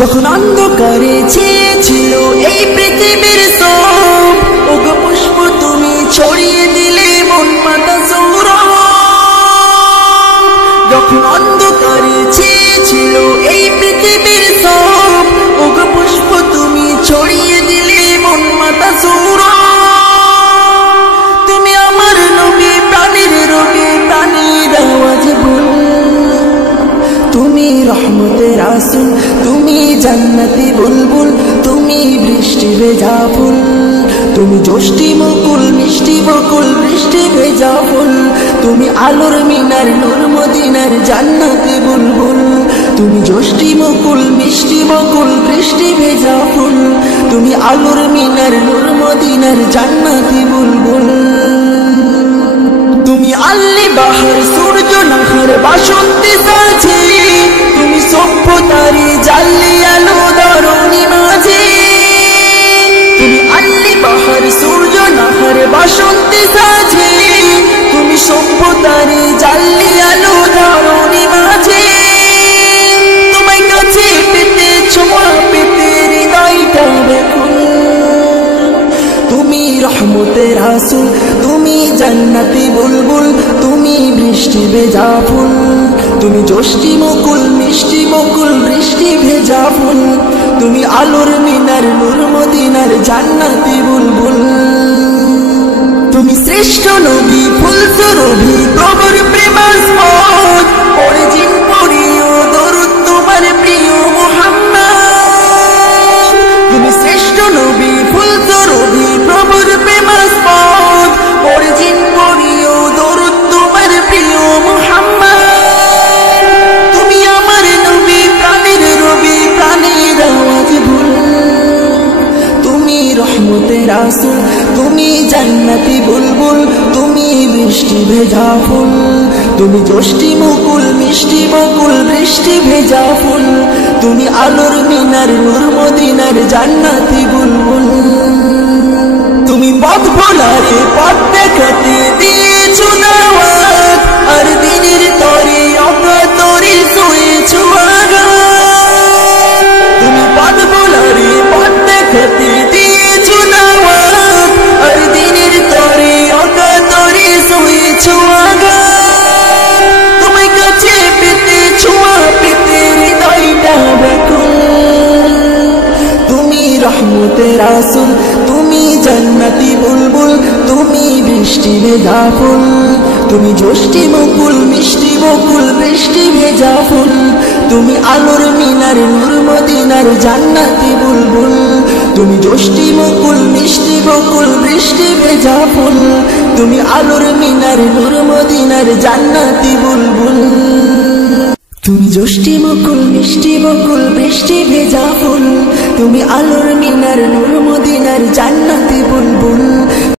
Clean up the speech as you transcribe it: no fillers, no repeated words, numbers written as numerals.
যখন অন্ধকারে ছিল এই পৃথিবীর সব, ওগো পুষ্প তুমি ছড়িয়ে দিলে মন মাতা সৌরভ। যখন অন্ধকারে ছিল এই পৃথিবীর সব, ওগো পুষ্প তুমি ছড়িয়ে দিলে মন মাতা সৌরভ। তুমি আমার নবী, প্রাণের রবি, প্রাণীর আওয়াজ বল। তুমি রহমতের রাসূল, তুমি জান্নাতি বুলবুল, তুমি বৃষ্টি ভেজা ফুল, তুমি জ্যোষ্ঠী মুকুল, মিষ্টি বকুল, বৃষ্টি ভেজা ফুল। তুমি আলোর মিনার, নূর মদিনার জান্নাতি বুলবুল, তুমি জ্যোষ্ঠী মুকুল, মিষ্টি বকুল, বৃষ্টি ভেজা ফুল। তুমি আলোর মিনার, নূর মদিনার জান্নাতি বুলবুল। তুমি আল্লি বাহার, সূর্য নাহার, বাসন্তী সাথী, তুমি সভ্যতারি জাল্লি আলো ধরণী মাঝে। তুমি আল্লি বাহার, সূর্য নাহার, বাসন্তী সাথী, তুমি সভ্যতারি জাল্লি আলো ধরণী মাঝে। তোমায় কাছে পেতে, ছোঁয়া পেতে হৃদয়টা ব্যাকুল। তুমি রহমতের রাসূল, তুমি জান্নাতি বুলবুল, তুমি বৃষ্টি ভেজা ফুল, তুমি জ্যোষ্ঠী মুকুল, মিষ্টি বকুল, বৃষ্টি ভেজা ফুল। তুমি আলোর মিনার, নূর মদিনার জান্নাতি বুলবুল। তুমি শ্রেষ্ঠ নবী, ফুল সুরভি, প্রভুর প্রেমাস্পদ, অরিজিন পড়িও দরুদ তোমার প্রিয় মুহাম্মদ। তুমি শ্রেষ্ঠ নবী, ফুল সুরভি, প্রভুর প্রেমাস্পদ, অরিজিন পড়িও দরুদ তোমার প্রিয় মুহাম্মদ। তুমি আমার নবী, প্রাণের রবি, প্রাণের আওয়াজ বল। তুমি রহমতের রাসূল, তুমি জান্নাতি বুলবুল, তুমি বৃষ্টি ভেজা ফুল, তুমি জ্যোষ্ঠী মুকুল, মিষ্টি বকুল, বৃষ্টি ভেজা ফুল। তুমি আলোর মিনার, নূর মদিনার জান্নাতি বুলবুল। তুমি পথ ভোলারে পথ দেখাতে দিয়েছো দাওয়াত, আর দিনের তরে অকাতরে শুয়েছো আঘাত। তুমি পথ ভোলারে পথ দেখাতে দিয়েছো দাওয়াত, আর দিনের তরে অকাতরে শুয়েছো আঘাত। তোমায় কাছে পেতে, ছোঁয়া পেতে হৃদয়টা ব্যাকুল। তুমি রহমতের রাসূল, তুমি জান্নাতি বুলবুল, তুমি বৃষ্টি ভেজা ফুল, তুমি জ্যোষ্ঠী মুকুল, মিষ্টি বকুল, বৃষ্টি ভেজা ফুল। তুমি আলোর মিনার, নূর মদিনার জান্নাতি বুলবুল, তুমি জ্যোষ্ঠী মুকুল, মিষ্টি বকুল, বৃষ্টি ভেজা ফুল। তুমি আলোর মিনার, নূর মদিনার জান্নাতি বুলবুল। তুমি জ্যোষ্ঠী মুকুল, মিষ্টি বকুল, বৃষ্টি ভেজা ফুল, তুমি আলোর মিনার, নূর মদিনার জান্নাতি